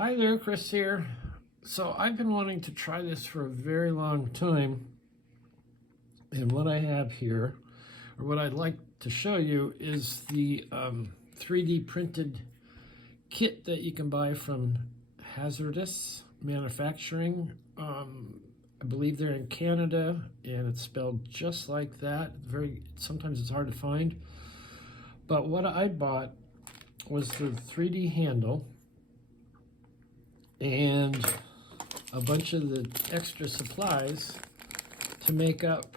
Hi there, Chris here. So I've been wanting to try this for a very long time, and what I have here, or what I'd like to show you, is the 3D printed kit that you can buy from Hazzertous Manufacturing. I believe they're in Canada, and it's spelled just like that. Sometimes it's hard to find. But what I bought was the 3D handle and a bunch of the extra supplies to make up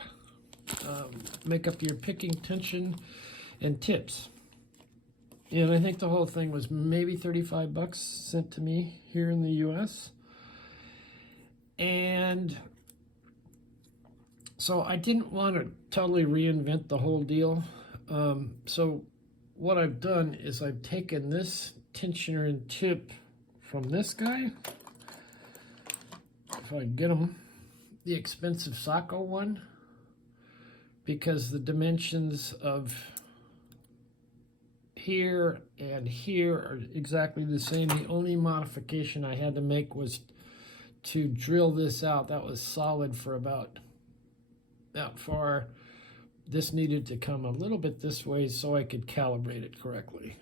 your picking tension and tips. And I think the whole thing was maybe 35 bucks sent to me here in the US. And so I didn't want to totally reinvent the whole deal. So what I've done is I've taken this tensioner and tip from this guy, if I get them, the expensive Sacco one, because the dimensions of here and here are exactly the same. The only modification I had to make was to drill this out. That was solid for about that far. This needed to come a little bit this way so I could calibrate it correctly.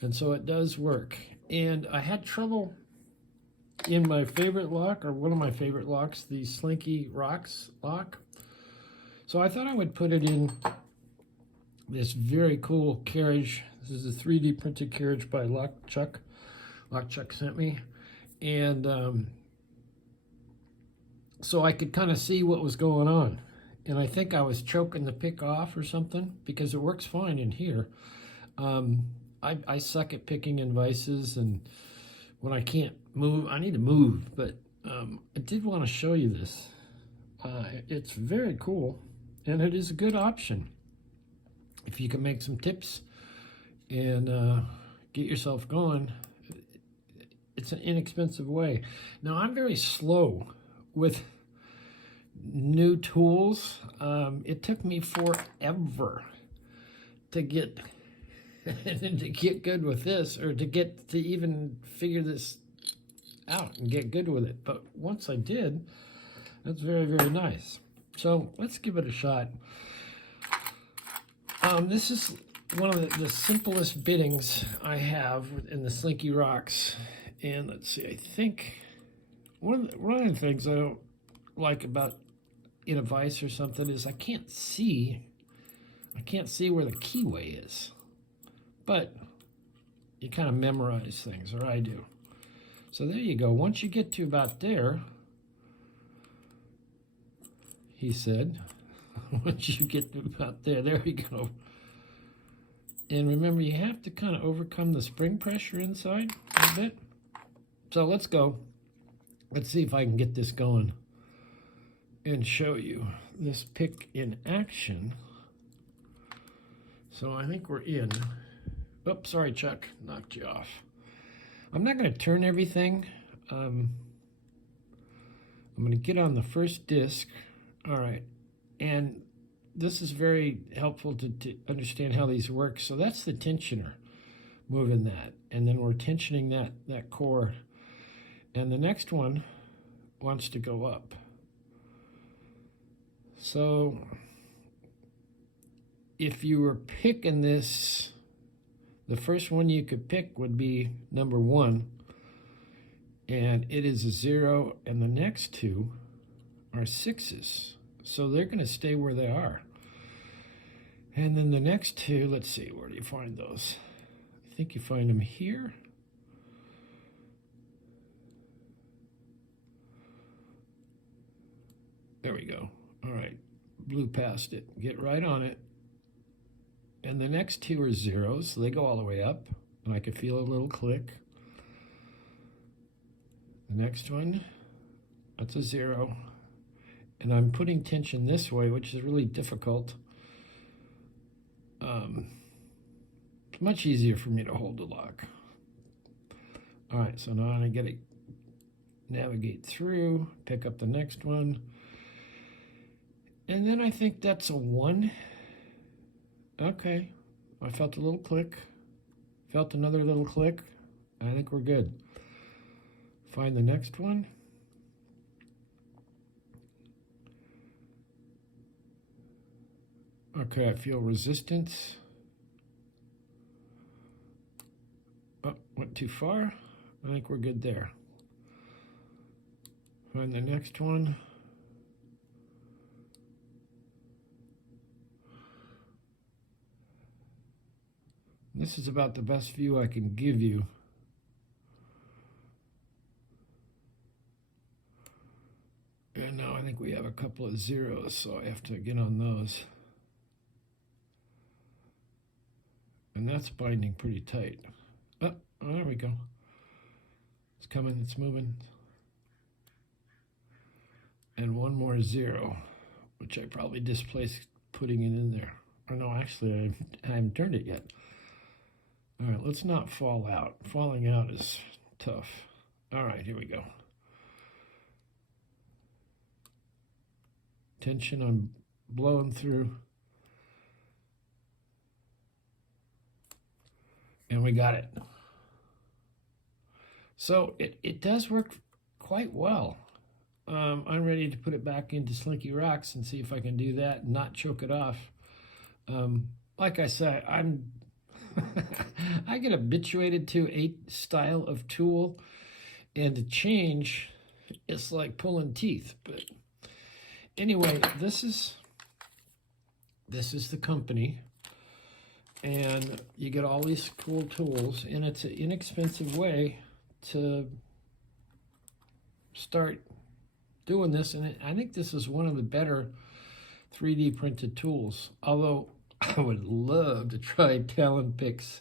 And so it does work. And I had trouble in my favorite lock, or one of my favorite locks, the Slinky Rocks lock. So I thought I would put it in this very cool carriage. This is a 3D printed carriage by Lock Chuck. Lock Chuck sent me. And so I could kind of see what was going on. And I think I was choking the pick off or something, because it works fine in here. I suck at picking in vices, and when I can't move, I need to move. But I did want to show you this. It's very cool, and it is a good option if you can make some tips and get yourself going. It's an inexpensive way. Now, I'm very slow with new tools. It took me forever to get to get good with this, or to even figure this out and get good with it. But once I did, that's very, very nice. So let's give it a shot. This is one of the simplest bittings I have in the Slinky Rocks. And let's see, I think one of the things I don't like about in a vise or something is I can't see where the keyway is. But you kind of memorize things, or I do. So there you go. Once you get to about there, he said, once you get to about there we go. And remember, you have to kind of overcome the spring pressure inside a bit. So let's go. Let's see if I can get this going and show you this pick in action. So I think we're in. Oops, sorry, Chuck, knocked you off. I'm not going to turn everything. I'm going to get on the first disc. All right, and this is very helpful to understand how these work. So that's the tensioner moving that, and then we're tensioning that core. And the next one wants to go up. So if you were picking this, the first one you could pick would be number 1, and it is a 0, and the next two are 6s. So they're going to stay where they are. And then the next two, let's see, where do you find those? I think you find them here. There we go. All right, blew past it. Get right on it. And the next two are 0s, so they go all the way up, and I could feel a little click. The next one, that's a 0. And I'm putting tension this way, which is really difficult. It's much easier for me to hold the lock. All right, so now I get to navigate through, pick up the next one. And then I think that's a 1. Okay, I felt a little click, felt another little click. I think we're good. Find the next one. Okay, I feel resistance. Oh, went too far. I think we're good there. Find the next one. This is about the best view I can give you. And now I think we have a couple of zeros, so I have to get on those. And that's binding pretty tight. Oh, there we go. It's coming, it's moving. And one more zero, which I probably displaced putting it in there. Or no, actually, I haven't turned it yet. All right, let's not fall out. Falling out is tough. All right, here we go. Tension on blowing through. And we got it. So it does work quite well. I'm ready to put it back into Slinky Rocks and see if I can do that and not choke it off. Like I said, I get habituated to a style of tool, and to change, it's like pulling teeth. But anyway, this is the company, and you get all these cool tools, and it's an inexpensive way to start doing this. And I think this is one of the better 3D printed tools, although I would love to try Talon Pick's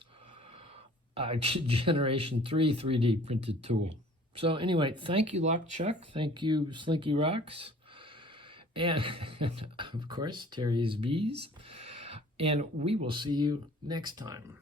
Generation 3 3D printed tool. So anyway, thank you, Lock Chuck. Thank you, Slinky Rocks. And of course, Terry's Bees. And we will see you next time.